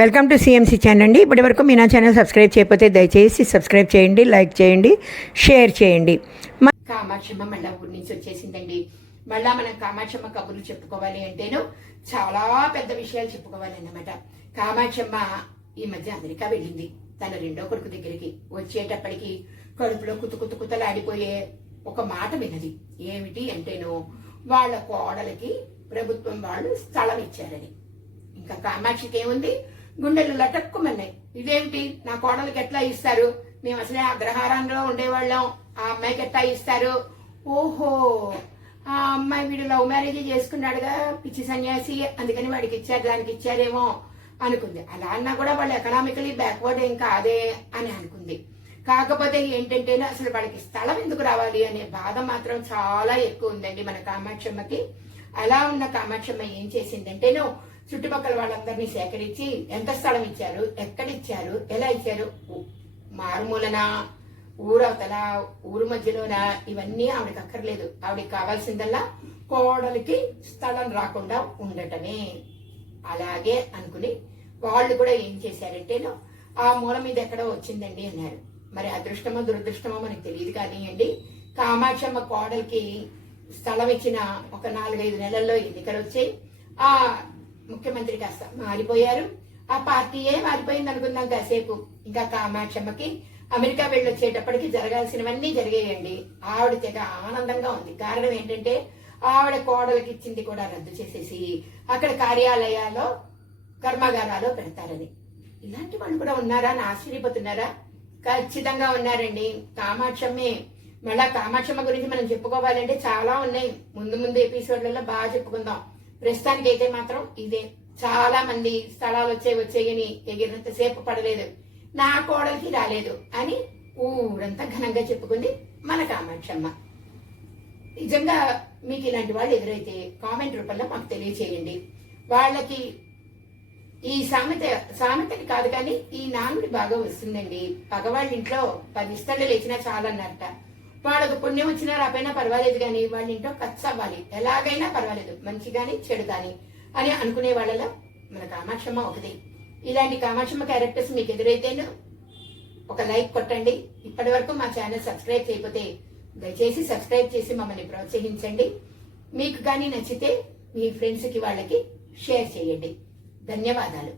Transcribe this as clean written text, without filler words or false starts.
Welcome to CMC channel అండి. ఇప్పటి వరకు మీ నా ఛానల్ సబ్స్క్రైబ్ చేయకపోతే దయచేసి సబ్స్క్రైబ్ చేయండి, లైక్ చేయండి, షేర్ చేయండి. కామాక్షమ్మ మళ్ళా ఊరి నుంచి వచ్చేసిందండి. మళ్ళా మనం కామాక్షమ్మ కబుర్లు చెప్పుకోవాలి అంటేను చాలా పెద్ద విషయాలు చెప్పుకోవాలి అన్నమాట. కామాక్షమ్మ ఈ మధ్య అమెరికా వెళ్ళింది తన రెండో కొడుకు దగ్గరికి. వచ్చేటప్పటికి కడుపులో కుతలాడిపోయే ఒక మాట విన్నది. ఏమిటి అంటేను వాళ్ళ కోడలకి ప్రభుత్వం వాళ్ళు స్థలం ఇచ్చారని. ఇంకా కామాక్షికి ఏముంది, గుండెలు లటక్కుమన్నాయి. ఇదేమిటి, నా కోడలికి ఎట్లా ఇస్తారు, మేము అసలే అగ్రహారంలో ఉండేవాళ్ళం, ఆ అమ్మాయికి ఎట్లా ఇస్తారు, ఓహో ఆ అమ్మాయి వీడు లవ్ మ్యారేజ్ చేసుకున్నాడుగా పిచ్చి సన్యాసి, అందుకని వాడికి ఇచ్చారు, దానికి ఇచ్చారేమో అనుకుంది. అలా అన్నా కూడా వాళ్ళు ఎకనామికలీ బ్యాక్వర్డ్ ఏం కాదే అని అనుకుంది. కాకపోతే ఏంటంటే అసలు వాళ్ళకి స్థలం ఎందుకు రావాలి అనే బాధ మాత్రం చాలా ఎక్కువ ఉందండి మన కామాక్షమ్మకి. అలా ఉన్న కామాక్షమ్మ ఏం చేసిందంటేనో చుట్టుపక్కల వాళ్ళందరినీ సేకరించి ఎంత స్థలం ఇచ్చారు, ఎక్కడిచ్చారు, ఎలా ఇచ్చారు, మారుమూలనా, ఊరవతల, ఊరు మధ్యలోనా, ఇవన్నీ ఆవిడకి అక్కర్లేదు. ఆవిడకి కావాల్సిందల్లా కోడలికి స్థలం రాకుండా ఉండటమే. అలాగే అనుకుని వాళ్ళు కూడా ఏం చేశారంటేనో ఆ మూల మీద ఎక్కడో వచ్చిందండి అన్నారు. మరి అదృష్టమో దురదృష్టమో మనకి తెలియదు కానివ్వండి, కామాక్షమ్మ కోడలికి స్థలం ఇచ్చిన ఒక 4-5 నెలల్లో ఎన్నికలు వచ్చాయి. ఆ ముఖ్యమంత్రి కాస్త మారిపోయారు, ఆ పార్టీయే మారిపోయింది అనుకుందాం కాసేపు. ఇంకా కామాక్షమ్మకి అమెరికా వెళ్ళొచ్చేటప్పటికి జరగాల్సినవన్నీ జరిగాయండి. ఆవిడ తెగ ఆనందంగా ఉంది. కారణం ఏంటంటే ఆవిడ కోడలికి ఇచ్చింది కూడా రద్దు చేసేసి అక్కడ కార్యాలయాల్లో కర్మాగారాలు పెడతారని. ఇలాంటి వాళ్ళు కూడా ఉన్నారా అని ఆశ్చర్యపోతున్నారా? ఖచ్చితంగా ఉన్నారండి. కామాక్షమ్మే. మళ్ళా కామాక్షమ్మ గురించి మనం చెప్పుకోవాలంటే చాలా ఉన్నాయి. ముందు ఎపిసోడ్లలో బాగా చెప్పుకుందాం. ప్రస్తుతానికి అయితే మాత్రం ఇదే. చాలా మంది స్థలాలు వచ్చాయని ఎగిరినంత సేపు పడలేదు, నా కోడలికి రాలేదు అని ఊరంతా ఘనంగా చెప్పుకుంది మన కామాక్షమ్మ. నిజంగా మీకు ఇలాంటి వాళ్ళు ఎదురైతే కామెంట్ రూపంలో మాకు తెలియచేయండి. వాళ్ళకి ఈ సామెతని కాదు కానీ ఈ నానుడి బాగా వస్తుందండి. పగవాళ్ళ ఇంట్లో 10 ఇస్తళ్ళు లేచినా చాలన్నారట. వాళ్ళకు పుణ్యం వచ్చినా రాపోయినా పర్వాలేదు కానీ వాళ్ళ ఇంట్లో ఖర్చు అవ్వాలి, ఎలాగైనా పర్వాలేదు, మంచి కానీ చెడు కానీ అని అనుకునే వాళ్ళలో మన కామాక్షమ్మ ఒకటి. ఇలాంటి కామాక్షమ్మ క్యారెక్టర్స్ మీకు ఎదురైతేను ఒక లైక్ కొట్టండి. ఇప్పటి వరకు మా ఛానల్ సబ్స్క్రైబ్ చేయకపోతే దయచేసి సబ్స్క్రైబ్ చేసి మమ్మల్ని ప్రోత్సహించండి. మీకు కానీ నచ్చితే మీ ఫ్రెండ్స్కి వాళ్ళకి షేర్ చేయండి. ధన్యవాదాలు.